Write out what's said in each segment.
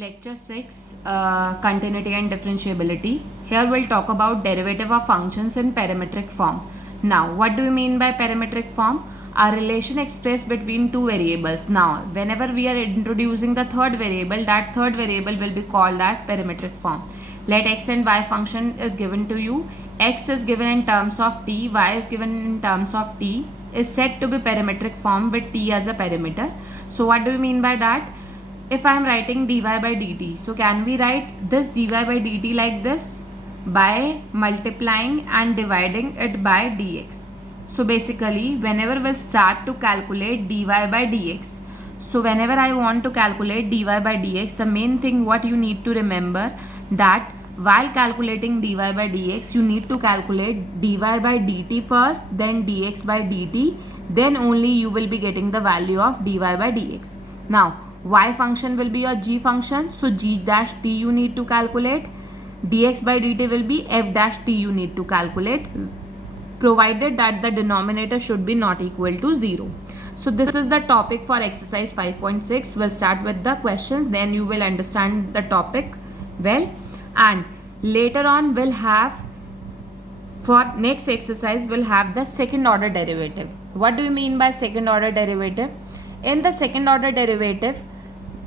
Lecture 6 Continuity and Differentiability. Here we'll talk about derivative of functions in parametric form. Now, what do you mean by parametric form? A relation expressed between two variables. Now, whenever we are introducing the third variable, that third variable will be called as parametric form. Let x and y function is given to you. X is given in terms of t, y is given in terms of t, is said to be parametric form with t as a parameter. So, what do you mean by that? If I am writing dy by dt, so can we write this dy by dt like this? By multiplying and dividing it by dx. So basically, whenever we start to calculate dy by dx, so whenever I want to calculate dy by dx, the main thing what you need to remember that while calculating dy by dx, you need to calculate dy by dt first, then dx by dt, then only you will be getting the value of dy by dx. Now, y function will be a g function, so g dash t you need to calculate. Dx by dt will be f dash t you need to calculate, provided that the denominator should be not equal to 0. So this is the topic for exercise 5.6. We'll start with the questions, then you will understand the topic well, and later on we'll have, for next exercise we'll have the second order derivative. What do you mean by second order derivative? In the second order derivative,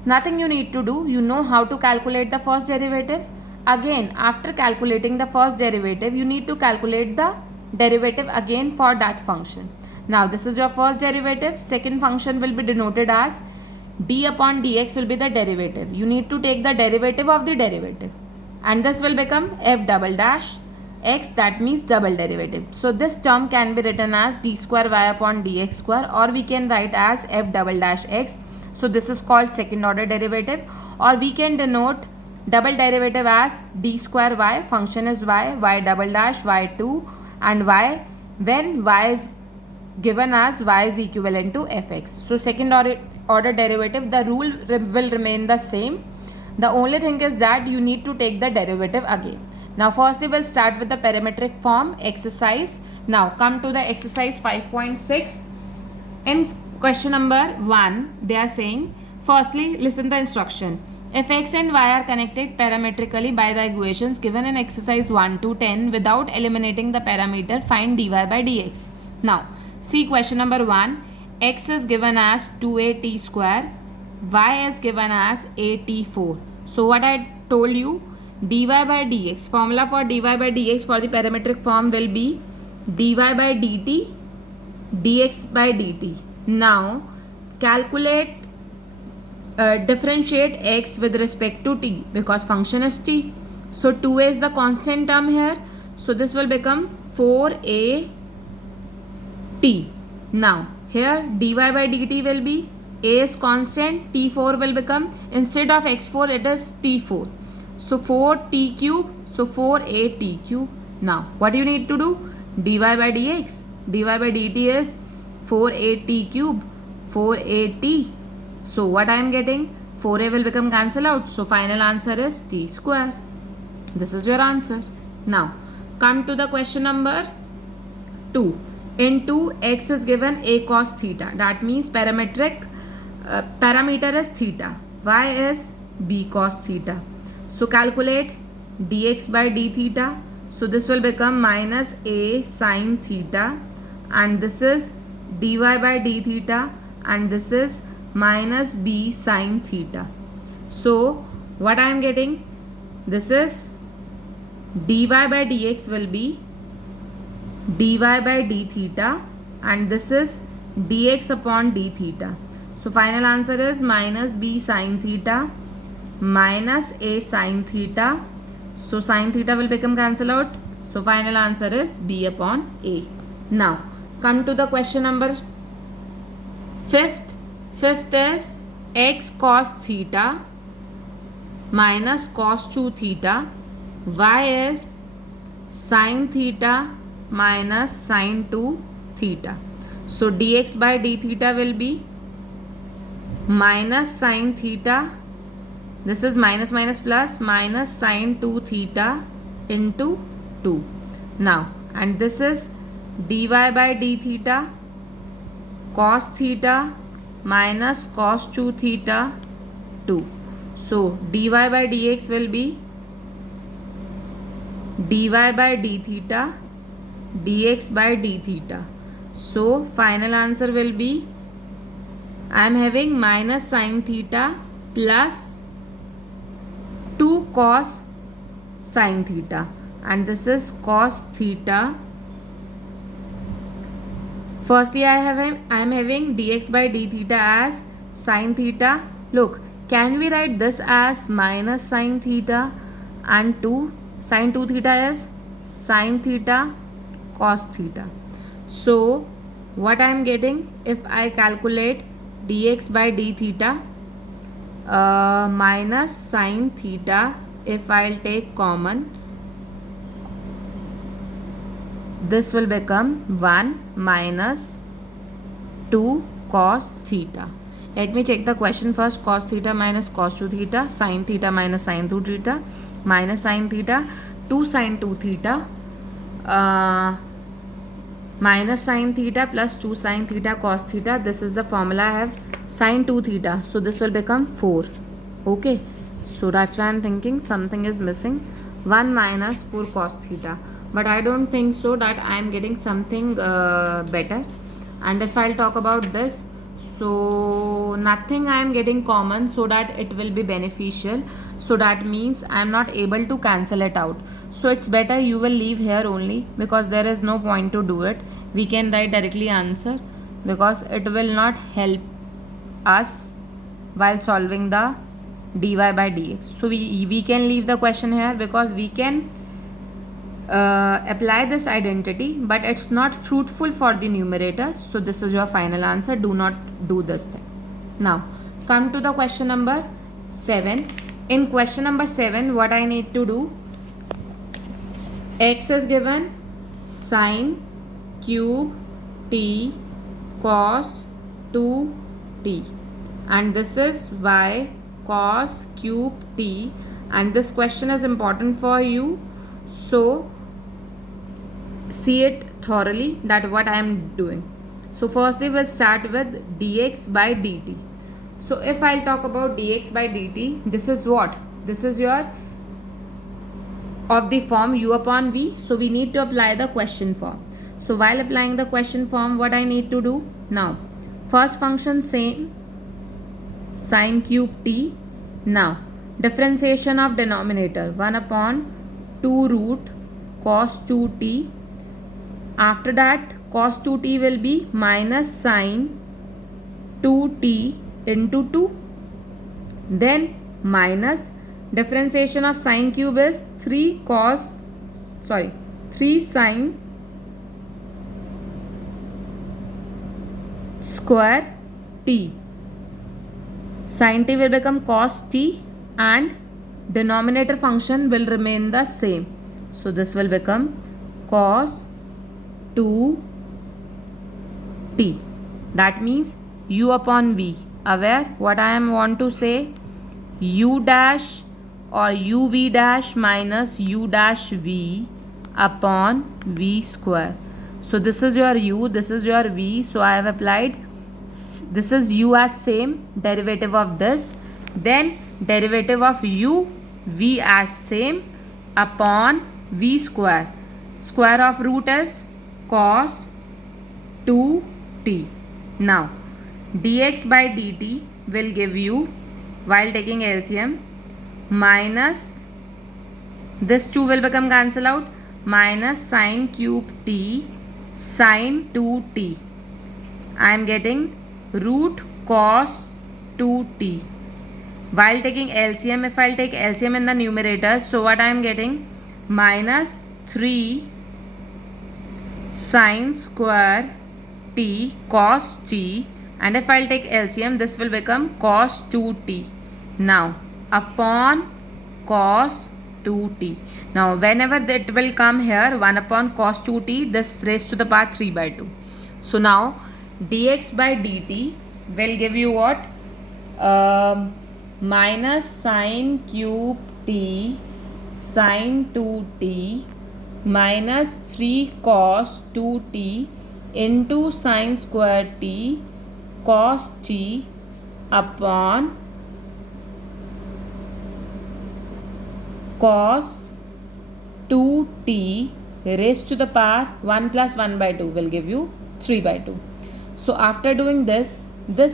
nothing you need to do. You know how to calculate the first derivative. Again, after calculating the first derivative, you need to calculate the derivative again for that function. Now, this is your first derivative. Second function will be denoted as d upon dx will be the derivative. You need to take the derivative of the derivative. And this will become f double dash x, that means double derivative. So this term can be written as d square y upon dx square, or we can write as f double dash x. So this is called second order derivative, or we can denote double derivative as d square y, function is y double dash y2 and y, when y is given as y is equivalent to fx. So second order derivative, the rule will remain the same. The only thing is that you need to take the derivative again. Now firstly we'll start with the parametric form exercise. Now come to the exercise 5.6. In question number 1, they are saying, firstly listen the instruction. If x and y are connected parametrically by the equations given in exercise 1 to 10 without eliminating the parameter, find dy by dx. Now see question number 1. X is given as 2at square, y is given as at4. So what I told you, dy by dx, formula for dy by dx for the parametric form will be dy by dt dx by dt. Now calculate, differentiate x with respect to t because function is t. So 2a is the constant term here, so this will become 4a t. Now here dy by dt will be, a is constant, t4 will become, instead of x4 it is t4. So 4t cube, so 4at cube. Now what you need to do? Dy by dx, dy by dt is 4at cube, 4at. So what I am getting? 4a will become cancel out. So final answer is t square. This is your answer. Now come to the question number 2. In 2, x is given a cos theta. That means parameter is theta. Y is b cos theta. So calculate dx by d theta. So this will become minus a sin theta, and this is dy by d theta, and this is minus b sin theta. So what I am getting? This is dy by dx will be dy by d theta, and this is dx upon d theta. So final answer is minus b sin theta minus a sin theta. So sin theta will become cancel out. So final answer is b upon a. Now come to the question number 5th. 5th is x cos theta minus cos 2 theta. Y is sin theta minus sin 2 theta. So dx by d theta will be minus sin theta, this is minus minus plus, minus sin 2 theta into 2. Now and this is dy by d theta cos theta minus cos 2 theta 2. So dy by dx will be dy by d theta dx by d theta. So final answer will be, I am having minus sin theta plus 2 cos sin theta, and this is cos theta. Firstly, I am having dx by d theta as sin theta. Look, can we write this as minus sin theta, and 2 sin 2 theta is sin theta cos theta. So what I am getting, if I calculate dx by d theta minus sin theta, if I'll take common, this will become 1 minus 2 cos theta. Let me check the question first. Cos theta minus cos 2 theta, sin theta minus sin 2 theta, minus sin theta, 2 sin 2 theta, minus sin theta plus 2 sin theta cos theta. This is the formula I have. Sin 2 theta, so this will become 4. Okay, so that's why I'm thinking something is missing. 1 minus 4 cos theta, but I don't think so that I am getting something better. And if I'll talk about this, so nothing I am getting common, so that it will be beneficial. So that means I am not able to cancel it out. So it's better you will leave here only, because there is no point to do it. We can write directly answer, because it will not help us while solving the dy by dx. So we can leave the question here, because we can apply this identity, but it's not fruitful for the numerator. So this is your final answer. Do not do this thing. Now come to the question number 7. In question number 7, what I need to do, x is given sin cube t cos 2t, and this is y cos cube t, and this question is important for you. So see it thoroughly that what I am doing. So firstly we'll start with dx by dt. So if I'll talk about dx by dt, this is what? This is your of the form u upon v. So we need to apply the question form. So while applying the question form, what I need to do? Now first function same, sin cube t. Now differentiation of denominator, 1 upon 2 root cos 2t. After that cos 2t will be minus sin 2t into 2. Then minus differentiation of sin cube is 3 sin square t. Sin t will become cos t, and denominator function will remain the same. So this will become cos 2t. That means u upon v. Aware what I am want to say? U dash or uv dash minus u dash v upon v square. So this is your u, this is your v. So I have applied, this is u as same, derivative of this, then derivative of u, v as same, upon v square. Square of root is cos 2t. Now dx by dt will give you, while taking LCM, minus this 2 will become cancel out, minus sin cube t sin 2t. I am getting root cos 2t. While taking LCM, if I'll take LCM in the numerator, so what I am getting? Minus 3 sin square t cos t, and if I'll take LCM, this will become cos 2t. Now upon cos 2t. Now whenever that will come here, 1 upon cos 2t, this raised to the power 3 by 2. So now dx by dt will give you what? Minus sin cube t sin 2t minus 3 cos 2t into sin square t cos t upon cos 2t raised to the power 1 plus 1 by 2 will give you 3 by 2. So after doing this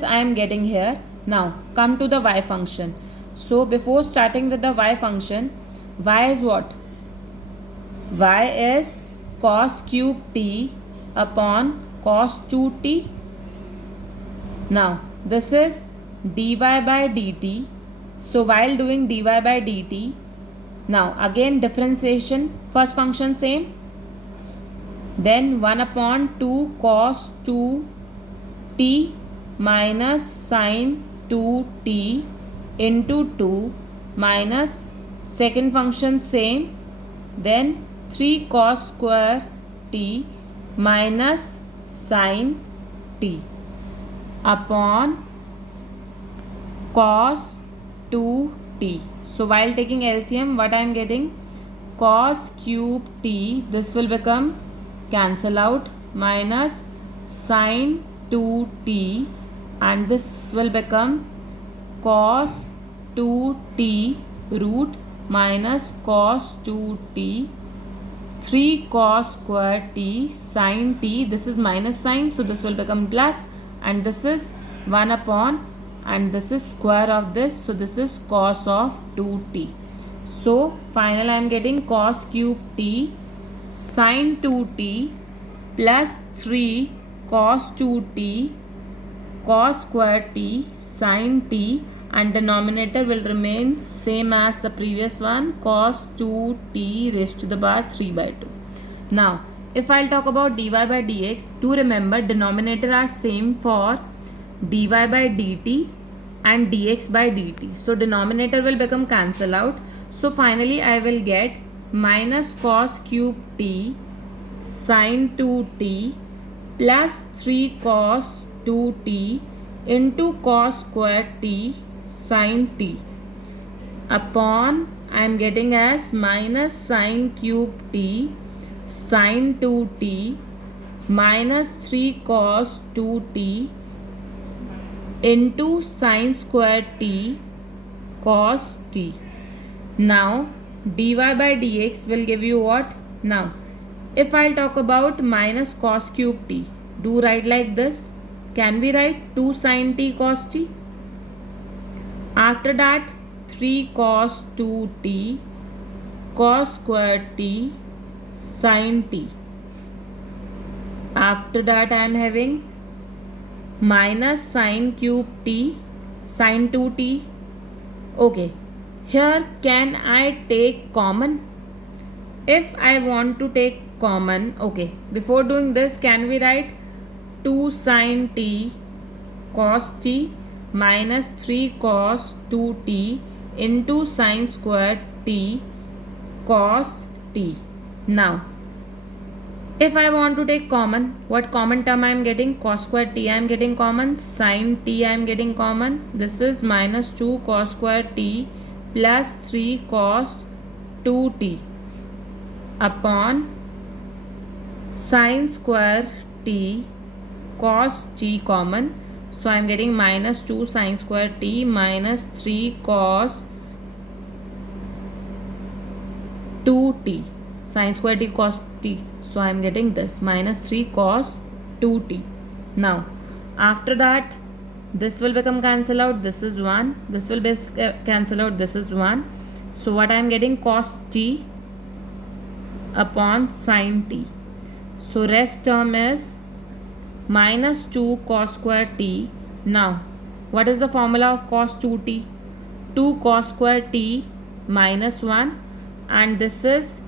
I am getting here. Now come to the y function. So before starting with the y function, y is what? Y is cos cube t upon cos 2t. Now this is dy by dt. So while doing dy by dt, now again differentiation, first function same, then 1 upon 2 cos 2t minus sin 2t into 2 minus second function same, then 3 cos square t minus sin t upon cos 2t. So while taking LCM, what I am getting? Cos cube t, this will become cancel out, minus sin 2t, and this will become cos 2t root minus cos 2t, 3 cos square t sin t, this is minus sign, so this will become plus, and this is 1 upon, and this is square of this, so this is cos of 2t. So final I am getting cos cube t sin 2t plus 3 cos 2t cos square t sin t, and denominator will remain same as the previous one, cos 2t raised to the power 3 by 2. Now if I'll talk about dy by dx, do remember denominator are same for dy by dt and dx by dt. So denominator will become cancel out. So finally I will get minus cos cube t sin 2t plus 3 cos 2t into cos square t sin t upon, I am getting as minus sin cube t sin 2t minus 3 cos 2t into sin square t cos t. Now dy by dx will give you what? Now if I'll talk about minus cos cube t, do write like this. Can we write 2 sin t cos t? After that 3 cos 2t cos square t sin t. After that I am having minus sin cube t sin 2t. Okay, here can I take common? If I want to take common, okay, before doing this can we write 2 sin t cos t minus 3 cos 2t into sin square t cos t. Now if I want to take common, what common term I am getting? Cos square t I am getting common, sin t I am getting common. This is minus 2 cos square t plus 3 cos 2t upon sin square t cos t common. So I am getting minus 2 sin square t minus 3 cos 2t sin square t cos t. So I am getting this minus 3 cos 2t. Now after that this will become cancel out, this is 1, this will be cancel out, this is 1. So what I am getting? Cos t upon sin t. So rest term is minus 2 cos square t. Now what is the formula of cos 2t? 2 cos square t minus 1, and this is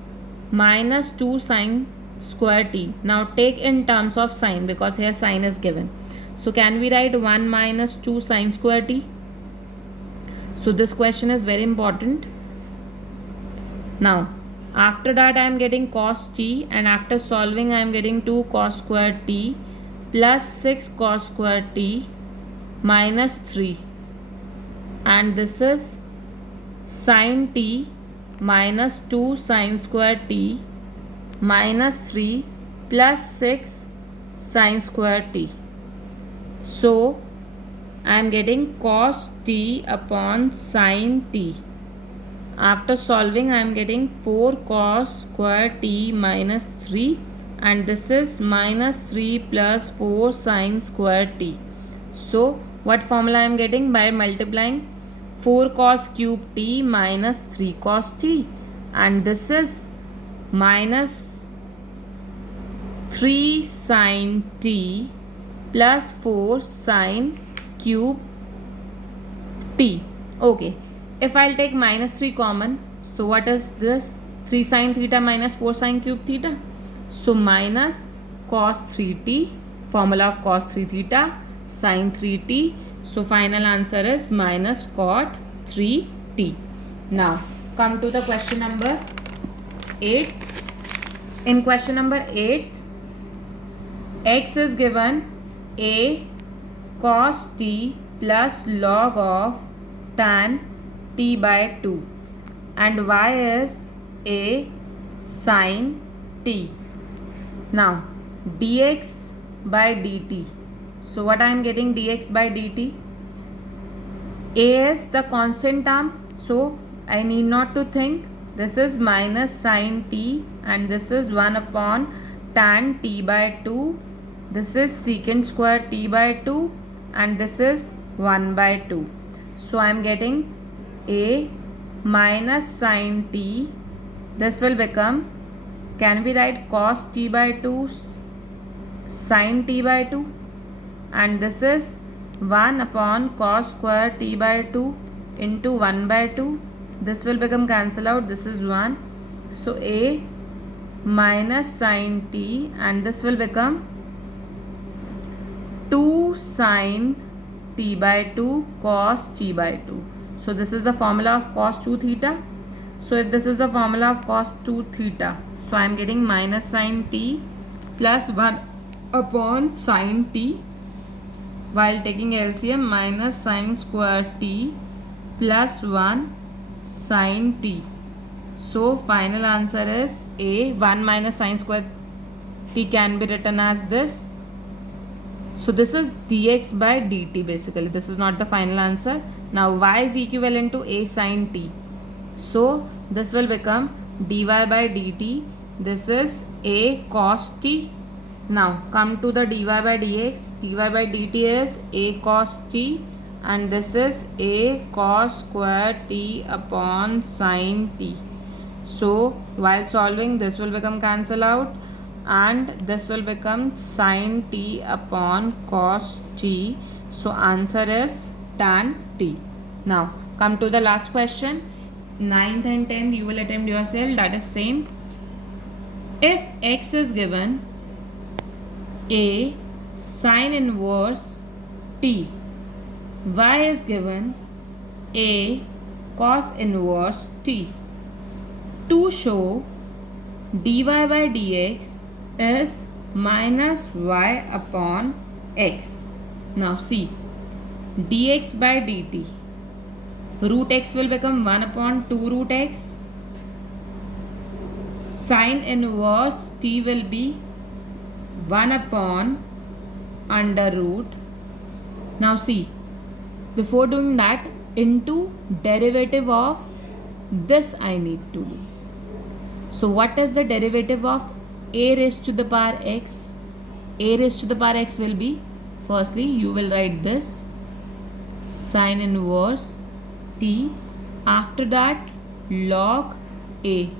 minus 2 sin square t. Now take in terms of sin because here sin is given. So can we write 1 minus 2 sin square t? So this question is very important. Now after that I am getting cos t, and after solving I am getting 2 cos square t plus 6 cos square t minus 3, and this is sin t minus 2 sin square t minus 3 plus 6 sin square t. So I am getting cos t upon sin t After solving, I am getting 4 cos square t minus 3, and this is minus 3 plus 4 sin square t. So what formula I am getting? By multiplying 4 cos cube t minus 3 cos t, and this is minus 3 sin t plus 4 sin cube t. Okay, if I'll take minus 3 common, so what is this? 3 sin theta minus 4 sin cube theta. So minus cos 3t, formula of cos 3 theta, sin 3t. So final answer is minus cot 3t. Now come to the question number 8. In question number 8, x is given a cos t plus log of tan t by 2, and y is a sin t. Now dx by dt. So what I am getting? Dx by dt. A is the constant term, so I need not to think. This is minus sin t, and this is 1 upon tan t by 2. This is secant square t by 2, and this is 1 by 2. So I am getting a minus sin t. This will become, can we write cos t by 2 sin t by 2, and this is 1 upon cos square t by 2 into 1 by 2. This will become cancel out. This is 1. So a minus sin t, and this will become 2 sin t by 2 cos t by 2. So this is the formula of cos 2 theta. So if this is the formula of cos 2 theta, so I am getting minus sin t plus 1 upon sin t, while taking LCM, minus sin square t plus 1 sin t. So final answer is A. 1 minus sin square t can be written as this. So this is dx by dt basically. This is not the final answer. Now y is equivalent to a sin t. So this will become dy by dt. This is a cos t. Now come to the dy by dx. Dy by dt is a cos t, and this is a cos square t upon sin t. So while solving, this will become cancel out, and this will become sin t upon cos t. So answer is tan t. Now come to the last question. 9th and 10th you will attempt yourself. That is same. If x is given a sin inverse t, y is given a cos inverse t. To show dy by dx is minus y upon x. Now see, dx by dt, root x will become 1 upon 2 root x. Sin inverse t will be 1 upon under root. Now see, before doing that, into derivative of this I need to do. So what is the derivative of a raised to the power x? A raised to the power x will be, firstly you will write this sin inverse t, after that log a.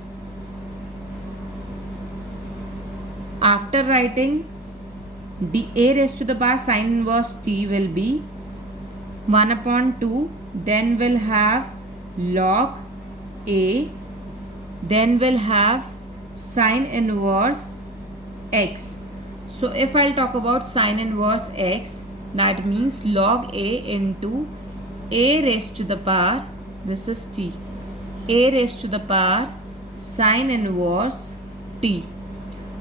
After writing the a raised to the power sin inverse t will be 1 upon 2, then we'll have log a, then we'll have sin inverse x. So if I'll talk about sin inverse x, that means log a into a raised to the power, this is t, a raised to the power sin inverse t.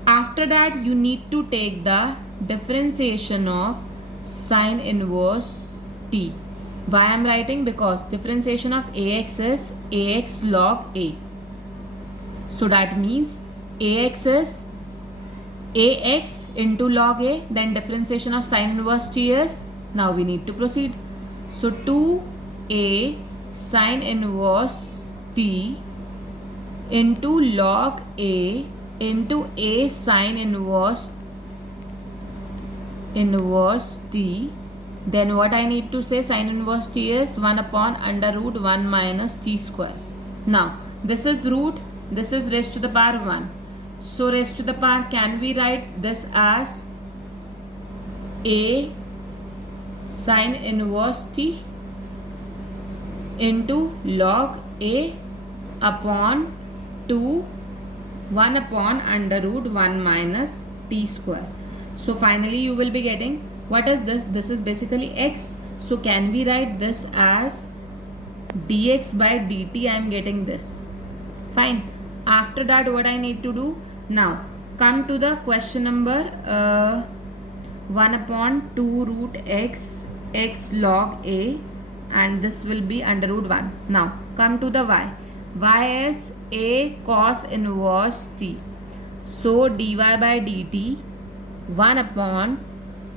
After that you need to take the differentiation of sin inverse t. Why I am writing? Because differentiation of ax is ax log a. So that means ax is ax into log a, then differentiation of sin inverse t is, now we need to proceed. So 2a sin inverse t into log a into a sine inverse t. Then what I need to say, sine inverse t is 1 upon under root 1 minus t square. Now this is root, this is raised to the power 1. So raised to the power, can we write this as a sine inverse t into log a upon 2 1 upon under root 1 minus t square. So finally you will be getting, what is this? This is basically x. So can we write this as dx by dt? I am getting this. Fine. After that, what I need to do? Now come to the question number 1 upon 2 root x log a, and this will be under root 1. Now come to the y. Y is a cos inverse t. So dy by dt 1 upon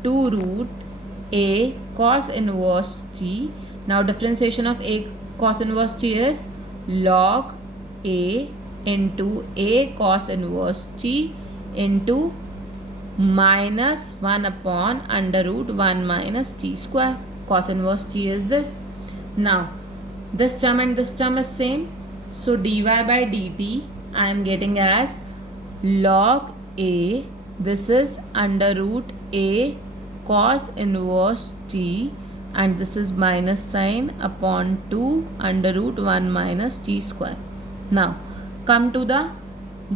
2 root a cos inverse t. Now differentiation of a cos inverse t is log a into a cos inverse t into minus 1 upon under root 1 minus t square. Cos inverse t is this. Now this term and this term is same. So dy by dt I am getting as log a, this is under root a cos inverse t, and this is minus sign upon 2 under root 1 minus t square. Now come to the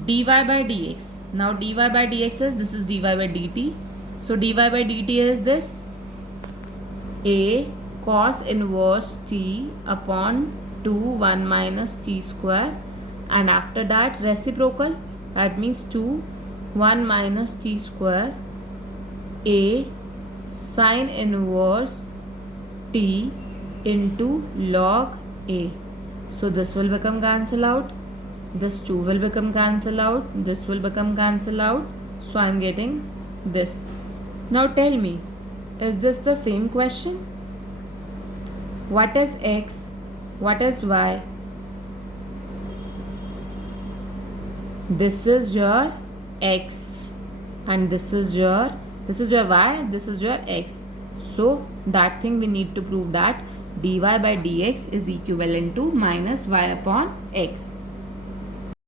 dy by dx. Now dy by dx is, this is dy by dt. So dy by dt is this a cos inverse t upon 2 1 minus t square, and after that reciprocal, that means 2 1 minus t square a sine inverse t into log a. So this will become cancel out, this 2 will become cancel out, this will become cancel out. So I am getting this. Now tell me, is this the same question? What is x? What is y? This is your x and this is your y, this is your x. So that thing we need to prove that dy by dx is equivalent to minus y upon x.